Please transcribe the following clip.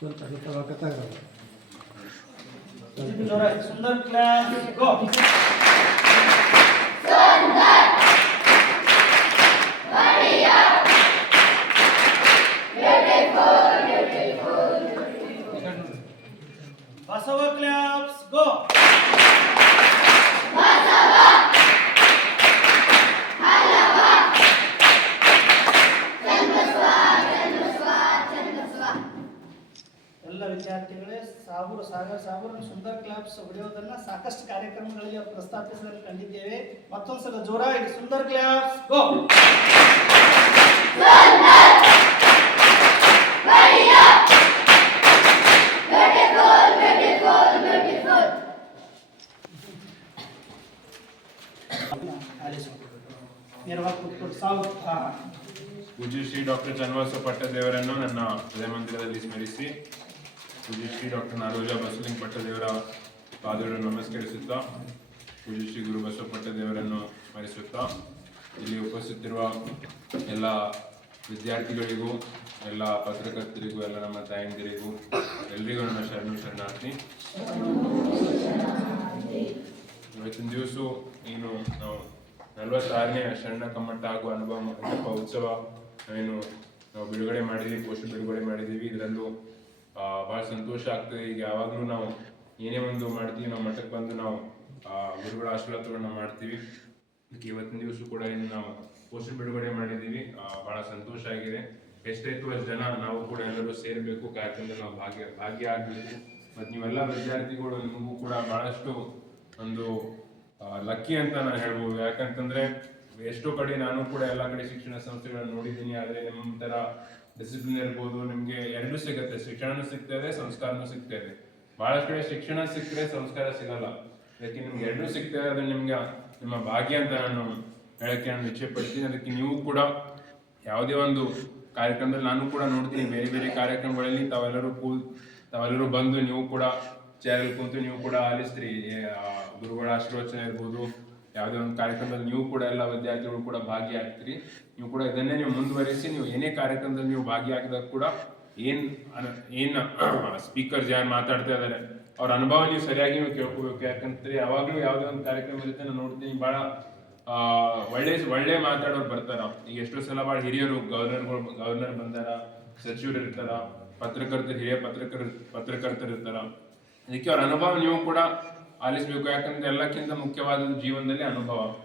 ಸ್ವಲ್ಪ ಹಿತವಾಗತ್ತಾಗ ಜೋರಾಗಿ Sundar claps go Basava claps go ವಿದ್ಯಾರ್ಥಿಗಳೇ ಸಾವಿರ ಸಾವಿರ ಸಾವಿರ ಸುಂದರ್ ಕ್ಲಾಬ್ಸ್ ಹೊಡೆಯೋದನ್ನ ಸಾಕಷ್ಟು ಕಾರ್ಯಕ್ರಮಗಳಲ್ಲಿ ಪ್ರಸ್ತಾಪಿಸಲು ಕಂಡಿದ್ದೇವೆ. ಮತ್ತೊಂದ್ಸಲ ಜೋರಾಗಿ ಸುಂದರ್ ಕ್ಲಾಬ್ಸ್ ಗೋ ಪೂಜ್ಯ ಶ್ರೀ ಡಾಕ್ಟರ್ ಚನ್ನಬಸವ ಪಟ್ಟದೇವರನ್ನು ನನ್ನ ಹೃದಯ ಮಂದಿರದಲ್ಲಿ ಸ್ಮರಿಸಿ. ಪೂಜ್ಯ ಶ್ರೀ ಡಾಕ್ಟರ್ ನಾಡೋಜ ಬಸಲಿಂಗ ಪಟ್ಟದೇವರ ಪಾದಗಳನ್ನು ನಮಸ್ಕರಿಸುತ್ತಾ, ಪೂಜ್ಯ ಶ್ರೀ ಗುರು ಬಸವ ಪಟ್ಟದೇವರನ್ನು ಸ್ಮರಿಸುತ್ತಾ, ಇಲ್ಲಿ ಉಪಸ್ಥಿತಿರುವ ಎಲ್ಲ ವಿದ್ಯಾರ್ಥಿಗಳಿಗೂ, ಎಲ್ಲ ಪತ್ರಕರ್ತರಿಗೂ, ಎಲ್ಲ ನಮ್ಮ ತಾಯಂದಿರಿಗೂ, ಎಲ್ರಿಗೂ ನನ್ನ ಶರಣು ಶರಣಾರ್ಥಿ. ಇವತ್ತಿನ ದಿವಸ ಏನು, ನಾವು ನಲವತ್ತಾರನೇ ಶರಣ ಕಮ್ಮಟ್ಟ ಹಾಗೂ ಅನುಭವ ಉತ್ಸವ ಏನು ನಾವು ಬಿಡುಗಡೆ ಮಾಡಿದ್ದೀವಿ ಪೋಸ್ಟ್ ಬಿಡುಗಡೆ ಮಾಡಿದ್ದೀವಿ. ಇದರಲ್ಲೂ ಬಹಳ ಸಂತೋಷ ಆಗ್ತದೆ. ಈಗ ಯಾವಾಗಲೂ ನಾವು ಏನೇ ಒಂದು ಮಾಡ್ತೀವಿ, ನಾವು ಮಠಕ್ಕೆ ಬಂದು ನಾವು ಗುರುಗಳ ಆಶೀರ್ವಾದಗಳನ್ನ ಮಾಡ್ತೀವಿ. ಅದಕ್ಕೆ ಇವತ್ತಿನ ದಿವಸ ಕೂಡ ಏನು ನಾವು ಪೋಸ್ಟ್ ಬಿಡುಗಡೆ ಮಾಡಿದ್ದೀವಿ. ಬಹಳ ಸಂತೋಷ ಆಗಿದೆ. ಎಷ್ಟೈತು ಅಷ್ಟು ಜನ ನಾವು ಕೂಡ ಎಲ್ಲರೂ ಸೇರಬೇಕು. ಕಾರ್ಯಕ್ರಮದಲ್ಲಿ ನಾವು ಭಾಗ್ಯ ಭಾಗ್ಯ ಆಗಬೇಕು. ಮತ್ತು ನೀವೆಲ್ಲ ವಿದ್ಯಾರ್ಥಿಗಳು, ನಿಮಗೂ ಕೂಡ ಬಹಳಷ್ಟು ಒಂದು ಲಕ್ಕಿ ಅಂತ ನಾನು ಹೇಳ್ಬೋದು. ಯಾಕಂತಂದ್ರೆ ಎಷ್ಟೋ ಕಡೆ ನಾನು ಕೂಡ ಎಲ್ಲ ಕಡೆ ಶಿಕ್ಷಣ ಸಂಸ್ಥೆಗಳನ್ನು ನೋಡಿದ್ದೀನಿ, ಆದರೆ ನಿಮ್ಮ ಥರ ಡಿಸಿಪ್ಲಿನ್ ಇರ್ಬೋದು, ನಿಮಗೆ ಎರಡೂ ಸಿಗುತ್ತೆ. ಶಿಕ್ಷಣನೂ ಸಿಗ್ತಾ ಇದೆ, ಸಂಸ್ಕಾರನೂ ಸಿಗ್ತಾ ಇದೆ. ಬಹಳಷ್ಟು ಕಡೆ ಶಿಕ್ಷಣ ಸಿಕ್ಕರೆ ಸಂಸ್ಕಾರ ಸಿಗಲ್ಲ. ಅದಕ್ಕೆ ನಿಮ್ಗೆ ಎರಡೂ ಸಿಗ್ತಾ ಇದೆ ಅದು ನಿಮ್ಗೆ ನಿಮ್ಮ ಭಾಗ್ಯ ಅಂತ ನಾನು ಹೇಳಕ್ಕೆ ನಾನು ಇಚ್ಛೆ ಪಡ್ತೀನಿ ಅದಕ್ಕೆ ನೀವು ಕೂಡ ಯಾವುದೇ ಒಂದು ಕಾರ್ಯಕ್ರಮದಲ್ಲಿ ನಾನು ಕೂಡ ನೋಡ್ತೀನಿ. ಬೇರೆ ಬೇರೆ ಕಾರ್ಯಕ್ರಮಗಳಲ್ಲಿ ತಾವೆಲ್ಲರೂ ಕೂ ತಾವೆಲ್ಲರೂ ಬಂದು ನೀವು ಕೂಡ ಚೇರಲ್ಲಿ ಕೂತು ನೀವು ಕೂಡ ಆಲಿಸ್ತೀರಿ. ಗುರುಗಳ ಆಶೀರ್ವಚನ ಇರ್ಬೋದು ಯಾವುದೇ ಒಂದು ಕಾರ್ಯಕ್ರಮದಲ್ಲಿ ನೀವು ಕೂಡ ಎಲ್ಲ ವಿದ್ಯಾರ್ಥಿಗಳು ಕೂಡ ಭಾಗಿಯಾಗ್ತೀರಿ. ನೀವು ಕೂಡ ಇದನ್ನೇ ನೀವು ಮುಂದುವರಿಸಿ ನೀವು ಏನೇ ಕಾರ್ಯಕ್ರಮದಲ್ಲಿ ನೀವು ಭಾಗಿಯಾಗಿದಾಗ ಕೂಡ ಏನ್ ಏನ್ ಸ್ಪೀಕರ್ಸ್ ಯಾರು ಮಾತಾಡ್ತಾ ಇದ್ದಾರೆ ಅವ್ರ ಅನುಭವ ನೀವು ಸರಿಯಾಗಿ ನೀವು ಕೇಳ್ಕೋಬೇಕು. ಯಾಕಂದ್ರೆ ಯಾವಾಗಲೂ ಯಾವುದೇ ಒಂದು ಕಾರ್ಯಕ್ರಮ ಇರುತ್ತೆ ನಾನು ನೋಡ್ತೀನಿ ಬಹಳ ಆ, ಒಳ್ಳೆ ಒಳ್ಳೆ ಮಾತಾಡೋರು ಬರ್ತಾರ ಈಗ ಎಷ್ಟೋ ಸಲ ಭಾಳ ಹಿರಿಯರು ಗವರ್ನರ್ಗಳು ಗವರ್ನರ್ ಬಂದಾರ ಸಚಿವರು ಇರ್ತಾರ ಪತ್ರಕರ್ತರು ಹಿರಿಯ ಪತ್ರಕರ್ ಪತ್ರಕರ್ತರು ಇರ್ತಾರ. ಅದಕ್ಕೆ ಅವ್ರ ಅನುಭವ ನೀವು ಕೂಡ ಆಲಿಸ್ಬೇಕು ಯಾಕಂದ್ರೆ ಎಲ್ಲಕ್ಕಿಂತ ಮುಖ್ಯವಾದ ಜೀವನದಲ್ಲಿ ಅನುಭವ.